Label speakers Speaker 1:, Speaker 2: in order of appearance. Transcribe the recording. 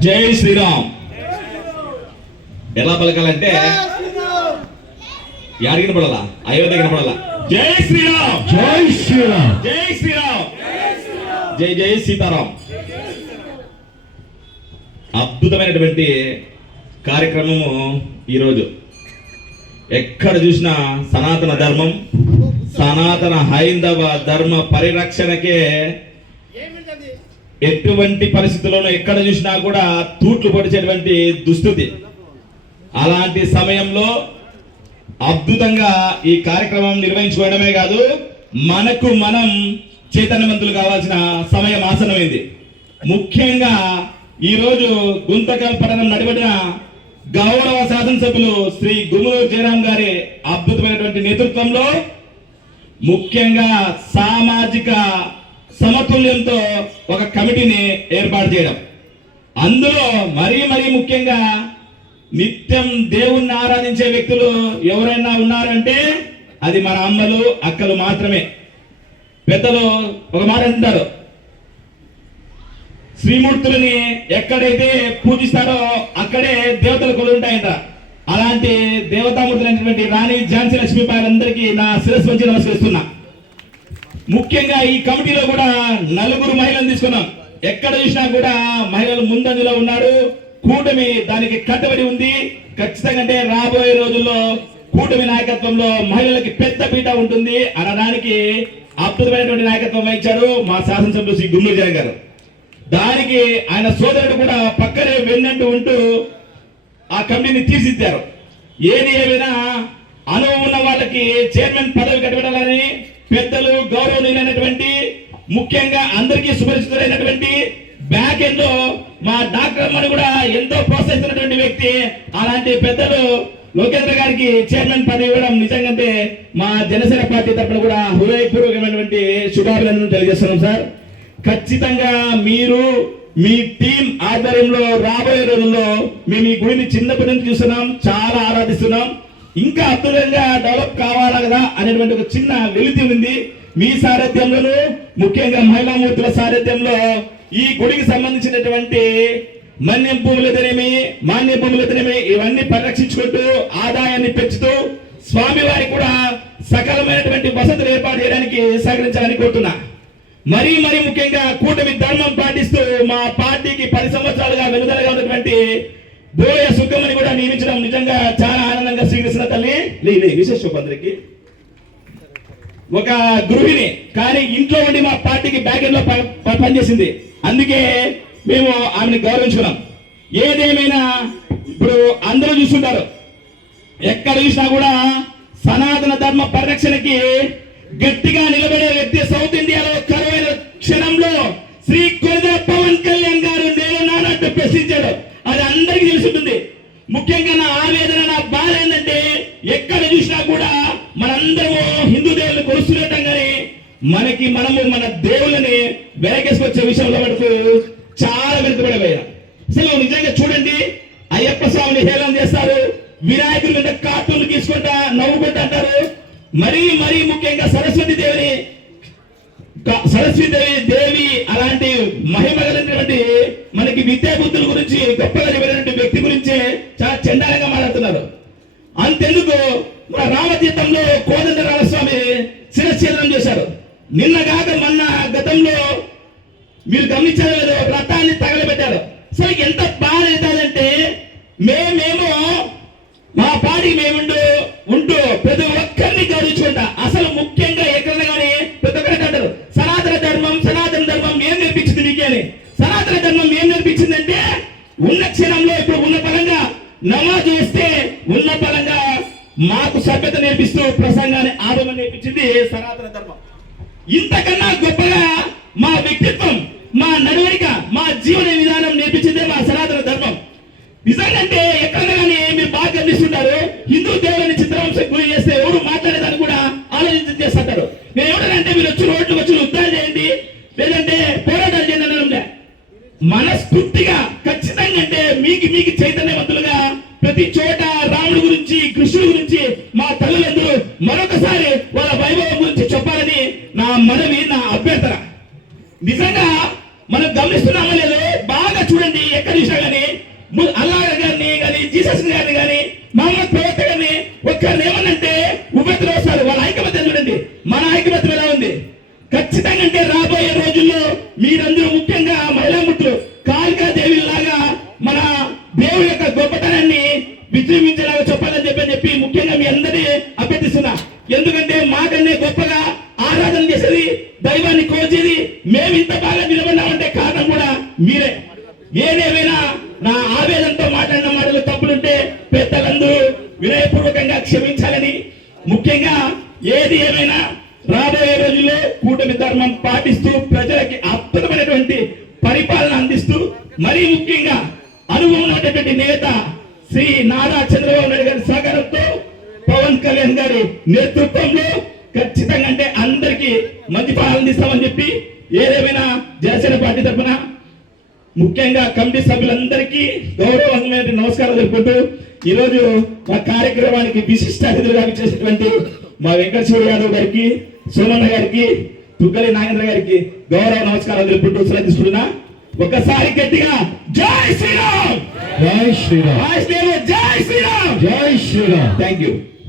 Speaker 1: జై శ్రీరామ్. ఎలా పలకాలంటే? యాడికి వినపడాలా? అయోధ్య వినపడాలా? జై శ్రీరామ్.
Speaker 2: జై శ్రీరామ్.
Speaker 1: జై శ్రీరామ్. జై జై సీతారాం. అద్భుతమైనటువంటి కార్యక్రమము ఈరోజు. ఎక్కడ చూసినా సనాతన ధర్మం సనాతన హైందవ ధర్మ పరిరక్షణకే ఎటువంటి పరిస్థితుల్లోనూ ఎక్కడ చూసినా కూడా తూట్లు పొడిచేటువంటి దుస్థితి. అలాంటి సమయంలో అద్భుతంగా ఈ కార్యక్రమం నిర్వహించుకోవడమే కాదు మనకు మనం చైతన్యవంతులు కావాల్సిన సమయం ఆసనమైంది ముఖ్యంగా ఈరోజు గుంతకల్ పట్టణం నడిబడిన గౌరవ శాసనసభ్యులు శ్రీ గుమ్మూరు జయరాం గారి అద్భుతమైనటువంటి నేతృత్వంలో ముఖ్యంగా సామాజిక సమతుల్యంతో ఒక కమిటీని ఏర్పాటు చేయడం. అందులో మరీ మరీ ముఖ్యంగా నిత్యం దేవుణ్ణి ఆరాధించే వ్యక్తులు ఎవరైనా ఉన్నారంటే అది మన అమ్మలు అక్కలు మాత్రమే. పెద్దలు ఒక మాట అంటారు. శ్రీమూర్తులని ఎక్కడైతే పూజిస్తారో అక్కడే దేవతలు కొలుంటాయంట అలాంటి దేవతామూర్తులైనటువంటి రాణి ఝాన్సీ లక్ష్మీబాయిలందరికీ నా శిరస్సు వచ్చి నమస్కరిస్తున్నా. ముఖ్యంగా ఈ కమిటీలో కూడా నలుగురు మహిళలు తీసుకున్నాం. ఎక్కడ చూసినా కూడా మహిళలు ముందంజలో ఉన్నారు కూటమి దానికి కట్టబడి ఉంది. ఖచ్చితంగా అంటే రాబోయే రోజుల్లో కూటమి నాయకత్వంలో మహిళలకి పెద్ద పీట ఉంటుంది. అనడానికి అద్భుతమైనటువంటి నాయకత్వం వహించారు మా శాసనసభ్యులు శ్రీ గుండూరు జగన్ గారు. దానికి ఆయన సోదరుడు కూడా పక్కనే వెన్నంటూ ఉంటూ ఆ కమిటీని తీసిద్దారు ఏది ఏమైనా అనుభవం ఉన్న వాళ్ళకి చైర్మన్ పదవి కట్టబడాలని పెద్దలు గౌరవనీయులైనటువంటి ముఖ్యంగా అందరికీ సుపరిచితులైనటువంటి బ్యాక్ ఎండ్ మా డాక్టర్ అమ్మని కూడా ఎంతో ప్రోత్సహిస్తున్నటువంటి వ్యక్తి అలాంటి పెద్దలు లోకేంద్ర గారికి చైర్మన్ పదవి ఇవ్వడం నిజంగా మా జనసేన పార్టీ తరఫున కూడా హృదయపూర్వకమైనటువంటి శుభాభినందనలు తెలియజేస్తున్నాం సార్. ఖచ్చితంగా మీరు మీ టీం ఆధ్వర్యంలో రాబోయే రోజుల్లో మేము ఈ గుడిని చిన్నప్పటి నుంచి చూస్తున్నాం చాలా ఆరాధిస్తున్నాం. ఇంకా అద్భుతంగా డెవలప్ కావాలా కదా అనేటువంటి ఒక చిన్న వెలితి ఉంది. మీ సారథ్యంలోనూ ముఖ్యంగా మహిళామూర్తుల సారథ్యంలో ఈ గుడికి సంబంధించినటువంటి మన్యం భూములతోనేమి మాన్య భూములతోనేమి ఇవన్నీ పరిరక్షించుకుంటూ ఆదాయాన్ని పెంచుతూ స్వామివారి కూడా సకలమైనటువంటి వసతులు ఏర్పాటు చేయడానికి సహకరించాలని కోరుతున్నా. మరీ మరీ ముఖ్యంగా కూటమి ధర్మం పాటిస్తూ మా పార్టీకి పది సంవత్సరాలుగా వెనుదలగా ఉన్నటువంటి బోయ సుగ్గమ్మని కూడా నియమించడం నిజంగా చాలా ఆనందంగా స్వీకరిస్తున్న తల్లి. లే లే విశేష అందరికి. ఒక గృహిణి కానీ ఇంట్లో ఉండి మా పార్టీకి బ్యాకెండ్లో పనిచేసింది. అందుకే మేము ఆమెను గౌరవించుకున్నాం. ఏదేమైనా ఇప్పుడు అందరూ చూస్తుంటారు. ఎక్కడ చూసినా కూడా సనాతన ధర్మ పరిరక్షణకి గట్టిగా నిలబడే వ్యక్తి సౌత్ ఇండియాలో కరువైన క్షణంలో శ్రీ కొరద పవన్ కళ్యాణ్ గారు నేనున్నానంటూ ప్రశ్నించాడు అది అందరికీ తెలిసి ఉంటుంది ముఖ్యంగా నా ఆవేదన నా బాధ ఏంటంటే ఎక్కడ చూసినా కూడా మనందరము హిందూ దేవుని కొలుస్తున్నట్టంగానే కానీ మనకి మనము మన దేవుళ్ళని వెనకేసుకొచ్చే విషయంలో మనకు చాలా వెనుకబడిపోయాం అసలు నిజంగా చూడండి అయ్యప్ప స్వామిని హేళన చేస్తారు వినాయకుడి మీద కార్టూన్లు తీసుకుంటా నవ్వుకుంటా అంటారు. మరీ మరీ ముఖ్యంగా సరస్వతి దేవిని సరస్వతి దేవి దేవి అలాంటి మహిమ కలిగినటువంటి మనకి విద్యా బుద్ధుల గురించి గొప్పగా చెప్పినటువంటి వ్యక్తి గురించి చాలా చండాలంగా మాట్లాడుతున్నారు. అంతెందుకు మన రామతీర్థంలో కోదండ రామస్వామి శిరఛేదనం చేశారు. నిన్న కాక మొన్న గతంలో మీరు గమనించారు లేదో రథాన్ని తగలబెట్టారు. సరే ఎంత బాధ అవుతుందంటే మేమేమో మా పాడి మేముండు ఉంటూ ప్రతి ఒక్కరిని గౌరవించుకుంటా. అసలు ముఖ్యంగా ఎక్కడ కానీ ప్రతి ఒక్కరికి అంటారు సనాతన ధర్మం సనాతన ధర్మం ఏం నేర్పించింది నీకే అని సనాతన ధర్మం ఏం నేర్పించిందంటే ఉన్న క్షణంలో ఇప్పుడు ఉన్న పరంగా నమాజ్ చేస్తే ఉన్న పరంగా మాకు సభ్యత నేర్పిస్తూ ప్రసంగాన్ని ఆదరణ నేర్పించింది సనాతన ధర్మం. ఇంతకన్నా గొప్పగా మా వ్యక్తిత్వం మా నడవడిక మా జీవన విధానం నేర్పించిందే మా సనాతన ధర్మం. నిజంగంటే ఎక్కడ కానీ మీరు బాగా గమనిస్తుంటారు హిందూ దేవుని చిత్రాంశం గురి చేస్తే ఎవరు మాట్లాడేదాన్ని కూడా ఆలోచించి చేస్తుంటారు. నేను ఎవరంటే మీరు వచ్చి రోడ్లు వచ్చి యుద్ధాలు చేయండి లేదంటే పోరాటాలు చేయండి అని లే. మనస్ఫూర్తిగా ఖచ్చితంగా అంటే మీకు మీకు చైతన్యవంతులుగా ప్రతి చోట రాముడి గురించి కృష్ణుడి గురించి మనం గమనిస్తున్నామో లేదు బాగా చూడండి ఎక్కడ చూసినా కానీ ము- అల్లా గారిని కానీ జీసస్ గారిని కానీ మహమ్మద్ ప్రవక్త గారిని ఒక్కరిని ఏమనంటే ఉవ్వెత్తులు వస్తారు వాళ్ళ ఐకమత్యం చూడండి. మన ఐకమత్యం ఎలా ఉంది? ఖచ్చితంగా అంటే రాబోయే రోజుల్లో మీరందరూ ముఖ్యంగా మహిళా ముట్లు కాళికా దేవి లాగా మన దేవుడి యొక్క గొప్పతనాన్ని విజృంభించేలాగా చెప్పాలని చెప్పి చెప్పి ముఖ్యంగా మీ అందరినీ అభ్యర్థిస్తున్నా. ఎందుకంటే మాకన్నే గొప్పగా ఆరాధన చేసేది దైవాన్ని కోచేది మేము ఇంత బాగా నిలబడినామంటే కారణం కూడా మీరే. ఏదేమైనా నా ఆవేదనతో మాట్లాడిన మాటలు తప్పులుంటే పెద్దలందరూ వినయపూర్వకంగా క్షమించాలని. ముఖ్యంగా ఏది ఏమైనా రాబోయే రోజుల్లో కూటమి ధర్మం పాటిస్తూ ప్రజలకి అద్భుతమైనటువంటి పరిపాలన అందిస్తూ మరీ ముఖ్యంగా అనుభవం ఉన్నటువంటి నేత శ్రీ నారా చంద్రబాబు నాయుడు గారి సహకారంతో పవన్ కళ్యాణ్ గారి నేతృత్వంలో ఖచ్చితంగా అంటే అందరికీ మంచి పాలన అందిస్తామని చెప్పి ఏదేమైనా జనసేన పార్టీ తరఫున ముఖ్యంగా కమిటీ సభ్యులందరికీ గౌరవమైన నమస్కారం తెలుపుకుంటూ ఈరోజు మా కార్యక్రమానికి విశిష్ట అతిథులుగా చేసినటువంటి మా వెంకటేశ్వర యాదవ్ గారికి సోమన్న గారికి తుగ్గలి నాగేంద్ర గారికి గౌరవ నమస్కారం తెలుపుకుంటూ శ్రద్ధిస్తున్నా ఒకసారి గట్టిగా జై శ్రీరామ్!
Speaker 2: జై శ్రీరామ్!
Speaker 1: జై శ్రీరామ్!
Speaker 2: జై శ్రీరామ్!
Speaker 1: Thank you.